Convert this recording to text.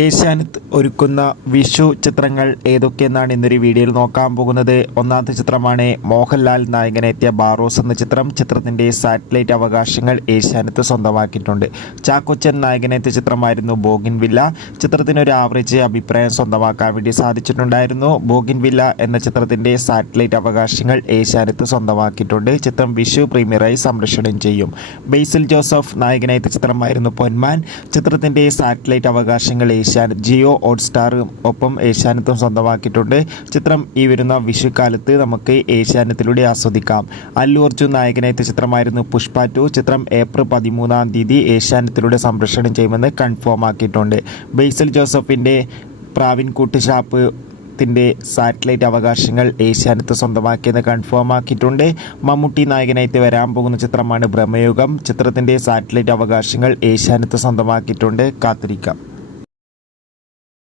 ഏഷ്യാനെറ്റ് ഒരുക്കുന്ന വിഷു ചിത്രങ്ങൾ ഏതൊക്കെയെന്നാണ് ഇന്നൊരു വീഡിയോയിൽ നോക്കാൻ പോകുന്നത്. ഒന്നാമത്തെ ചിത്രമാണ് മോഹൻലാൽ നായകനെത്തിയ ബാറോസ് എന്ന ചിത്രം. ചിത്രത്തിൻ്റെ സാറ്റലൈറ്റ് അവകാശങ്ങൾ ഏഷ്യാനെറ്റ് സ്വന്തമാക്കിയിട്ടുണ്ട്. ചാക്കോച്ചൻ നായകനെത്തിയ ചിത്രമായിരുന്നു ബോഗിൻവില്ല. ചിത്രത്തിന് ഒരു ആവറേജ് അഭിപ്രായം സ്വന്തമാക്കാൻ വേണ്ടി സാധിച്ചിട്ടുണ്ടായിരുന്നു. ബോഗിൻവില്ല എന്ന ചിത്രത്തിൻ്റെ സാറ്റലൈറ്റ് അവകാശങ്ങൾ ഏഷ്യാനെറ്റ് സ്വന്തമാക്കിയിട്ടുണ്ട്. ചിത്രം വിഷു പ്രീമിയറായി സംപ്രേഷണം ചെയ്യും. ബേസിൽ ജോസഫ് നായകനെത്തിയ ചിത്രമായിരുന്നു പൊന്മാൻ. ചിത്രത്തിൻ്റെ സാറ്റലൈറ്റ് അവകാശങ്ങൾ ഏഷ്യാനെറ്റ് ജിയോ ഹോട്ട്സ്റ്റാറും ഒപ്പം ഏഷ്യാനെറ്റും സ്വന്തമാക്കിയിട്ടുണ്ട്. ചിത്രം ഈ വരുന്ന വിഷുക്കാലത്ത് നമുക്ക് ഏഷ്യാനെറ്റിലൂടെ ആസ്വദിക്കാം. അല്ലു അർജുൻ നായകനെത്തിയ ചിത്രമായിരുന്നു പുഷ്പ 2. ചിത്രം ഏപ്രിൽ 13 ഏഷ്യാനെറ്റിലൂടെ സംപ്രേഷണം ചെയ്യുമെന്ന് കൺഫേം ആക്കിയിട്ടുണ്ട്. ബേസിൽ ജോസഫിൻ്റെ പ്രാവിൻകൂട്ട് ഷാപ്പ് സാറ്റലൈറ്റ് അവകാശങ്ങൾ ഏഷ്യാനെറ്റ് സ്വന്തമാക്കിയെന്ന് കൺഫേം ആക്കിയിട്ടുണ്ട്. മമ്മൂട്ടി നായകനായിട്ട് വരാൻ പോകുന്ന ചിത്രമാണ് ബ്രഹ്മയുഗം. ചിത്രത്തിൻ്റെ സാറ്റലൈറ്റ് അവകാശങ്ങൾ ഏഷ്യാനെറ്റ് സ്വന്തമാക്കിയിട്ടുണ്ട്. കാത്തിരിക്കാം.